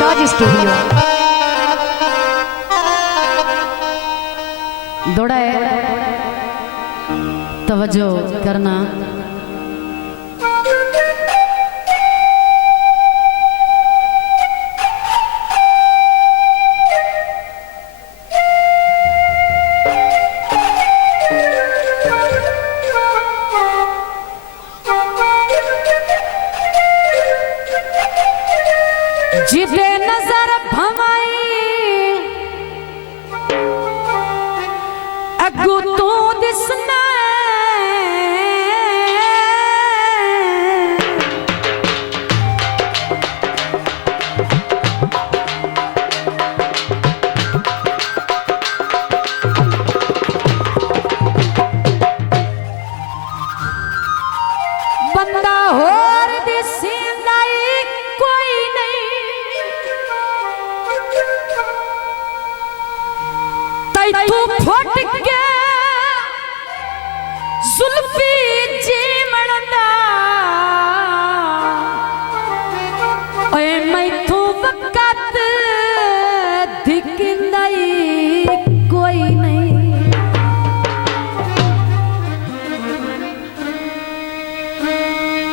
Shaji studio दौड़ा है, तवज्जो करना। जिदे नजर भवाई अगू तू दिसना बंदा होर दिसना कोई नहीं, तू फट के जुल्फी जीवनदा ओए मैं तू वक़्त दिखंदाई कोई नहीं।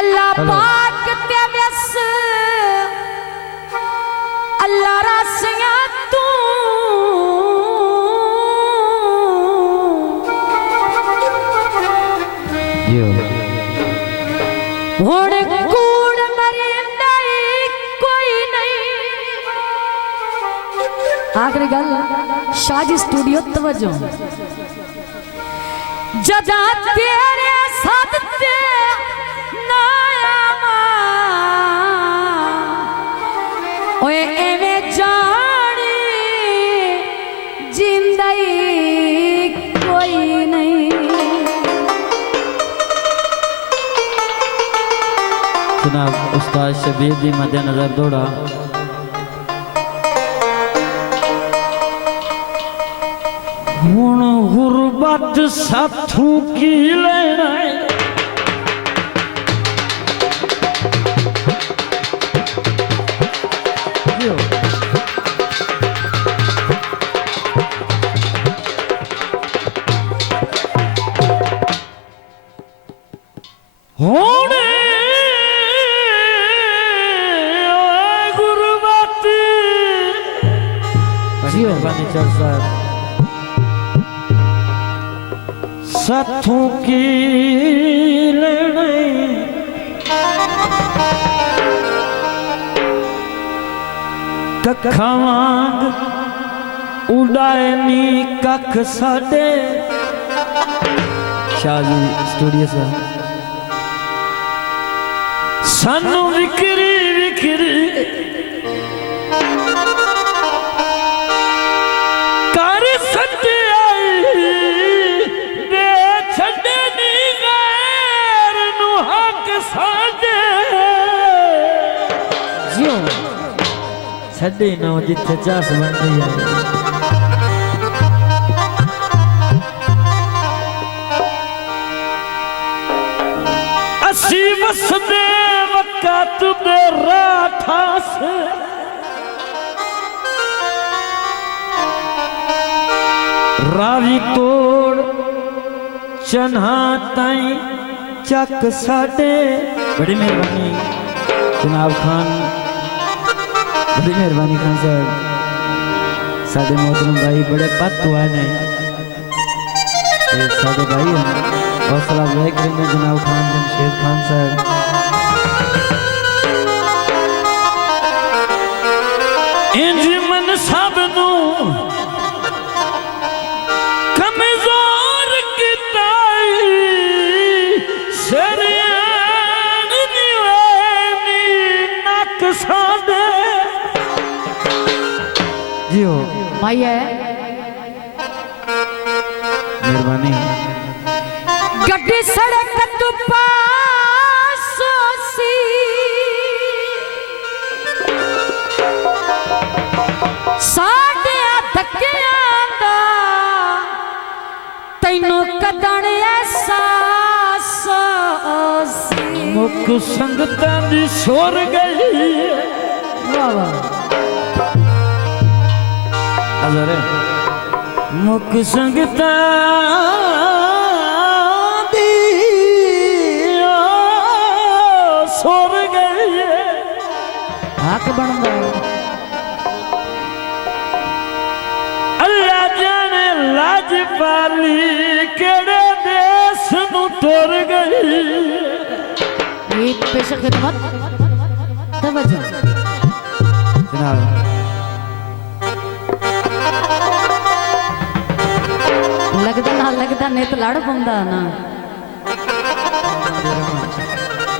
अल्लाह पाक ते बस अल्लाह रासिया तू हुण कूड़ मरिंदा कोई नहीं। आखिरी गल शाजी स्टूडियो तवज्जो। जदा तेरे साथ ते ना आवा ओए एवे जानी जिंदगी कोई नहीं। जनाब उस्ताद शबीर जी मद्देनजर दौड़ा। हुण गुरबत साथू की लेना होने साथों की लड़ाई कखा वांग उड़ाए नी कख साडे। शाजी स्टूडियो से सानू विकरी विकरी छड़े ना जिथे चास बन रही है। असी वसदे वक़्त दे राठा से रावी कोड़ चन्हा ताई चक साडे। बड़ी मेहरबानी जनाब खान, बड़ी मेहरबानी खान साहब। साडे मोहतरम भाई बड़े पतवा ने साडे भाई हैं। हौसला अफजाई करेंगे जनाब खान जमशेद खान साहब। इंज मन सब नू कमजोर किताई शरीर निवेनी नक साडे जियो भाई है मेहरबानी। गड्डी सड़क तू पासो सी साडे धक्के आंदा तैनू कदण एहसास सी। मुख संगतां दी सोर गई वाह वाह। हाजर है मुख संगता दी सोर गई हक बनदा अल्लाह जाने लाज पाली केड़े देश नु टुर गई एक पेश खिदमत तवज्जो जनाब लगदा नित लड़ पौंदा ना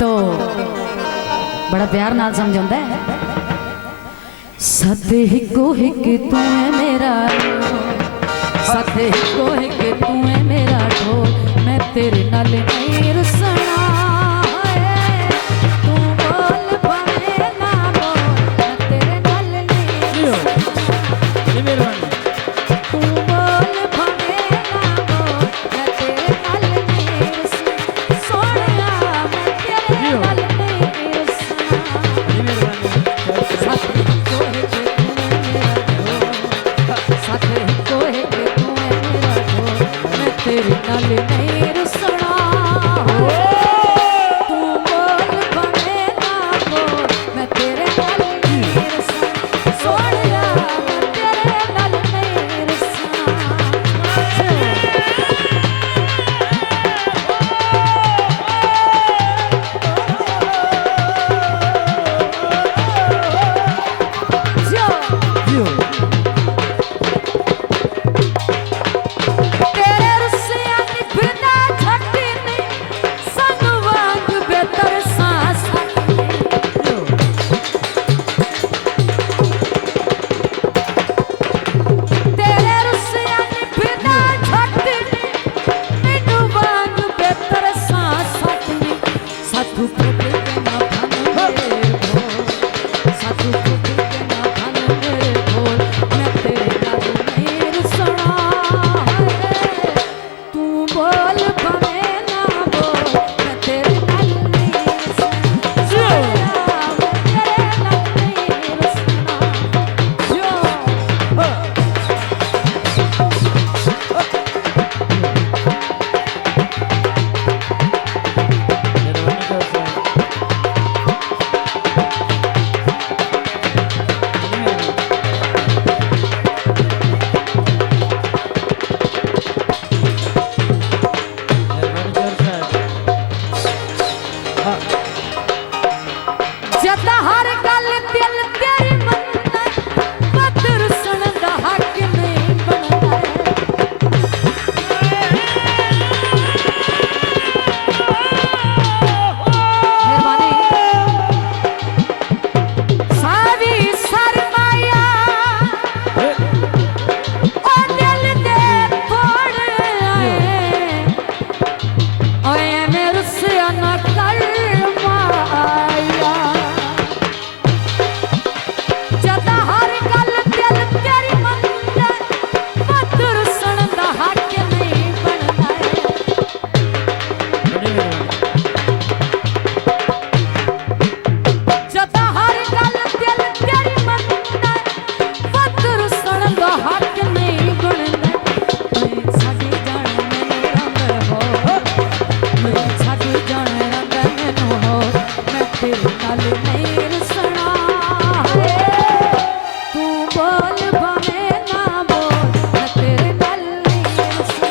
तो बड़ा प्यार नाल समझांदा है सत हिको हिक तू है मेरा सत हिको हिक तू है मेरा ढोल मैं तेरे नाल नहीं रुसना तू बोल भावे ना बोल मैं तेरे नाल नहीं रुसना तू बोल भावे ना बोल मैं तेरे नाल नहीं रुसना सोहणिया मैं तेरे नाल नहीं रुसना सत हिको हिक तू है मेरा ढोल सत हिको हिक तू है मेरा ढोल मैं तेरे नाल नहीं रुसना तू बोल भावे ना बोल मैं तेरे नाल नहीं रुसना सोहणिया मैं तेरे नाल नहीं रुसना तेरे रुसिया निभदा छट्टी नहीं सानू वांग बेहतर सांस तेरे रुसिया निभदा छट्टी नहीं मैनू वांग बेहतर सांस साथू टोटे के ना भन मेरे बोल साथू टोटे के ना भन मेरे बोल मैं तेरे नाल नहीं रुसना तू बोल भावे ना बोल मैं तेरे नाल नहीं रुसना मैं तेरे नाल नहीं रुसना जो जदा हर गल दिल तेरी मनना मत रुसन दा हक नहीं बनदा मेहरबानी सारी सरमाया ओ दिल दे तोड़ आए ओए मेरे से ना कर माया जदा हर गल दिल तेरी मनना मत रुसन दा हक नहीं बनदा जदा हर गल दिल तेरी मनना मत रुसन दा हक नहीं बनदा साडी जान मैनू रंग हो साडी जान रंग मैनू हो मैं तेरे नाल नहीं रुसना तू बोल भावे ना बोल मैं तेरे नाल नहीं रुसना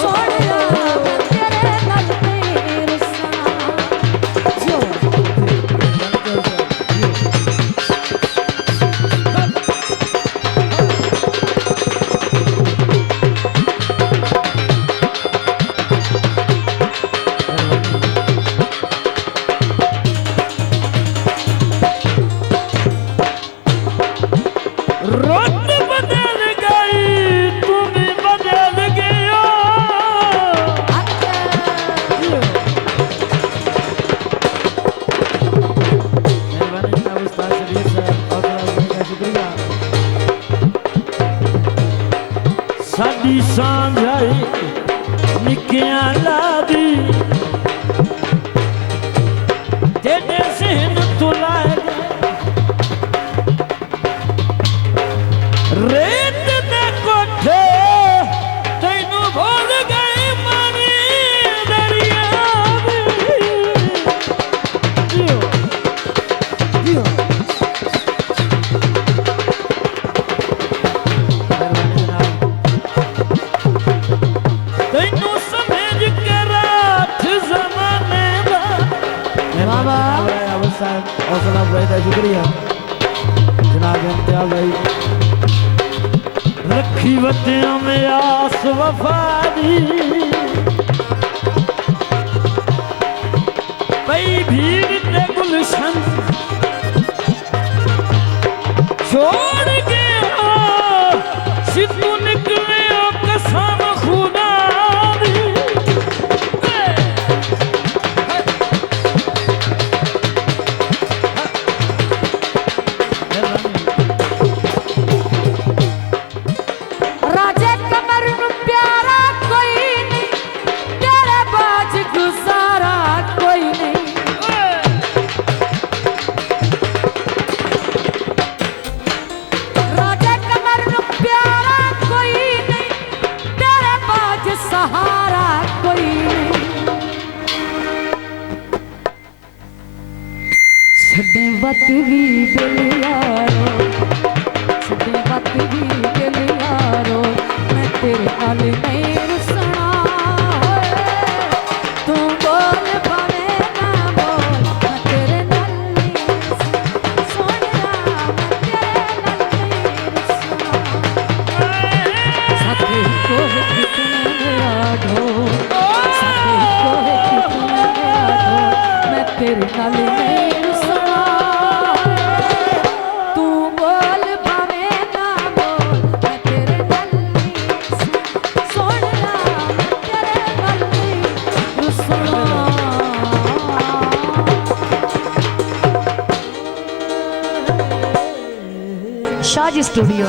सोहणिया मैं तेरे नाल नहीं रुसना जो रोट बदल गई तुम बदल गयो मेहरबानी जनाब उस्ताद शबीर साहब और का शुक्रिया साडी सांझाई निकिया लादी तेरे सहन तुलाए रेत दे गंत्या भाई रखी वतिया में आस वफारी भाई भीड़ ते गुलशन छोड़ गया सिद्धू निकले कसम खुदा दी राजे कमर नू प्यारा कोई नहीं तेरे बाज गुजारा कोई नहीं राजे कमर नू प्यारा कोई नहीं तेरे बाज सहारा कोई नहीं छड़े वत भी दिल यारो छड़े वत भी दिल यारो मैं तेरे नाल नहीं रुसना तू बोल भावे ना बोल मैं तेरे नाल नहीं रुसना सोनिया मैं तेरे नाल नहीं रुसना साथे को है कितने मेरा ढोल साथे को है कितने मेरा ढोल मैं तेरे नाल नहीं रुसना तू बोल भावे ना बोल मैं तेरे नाल नहीं रुसना सोनिया मैं तेरे नाल नहीं रुसना शाजी स्टूडियो।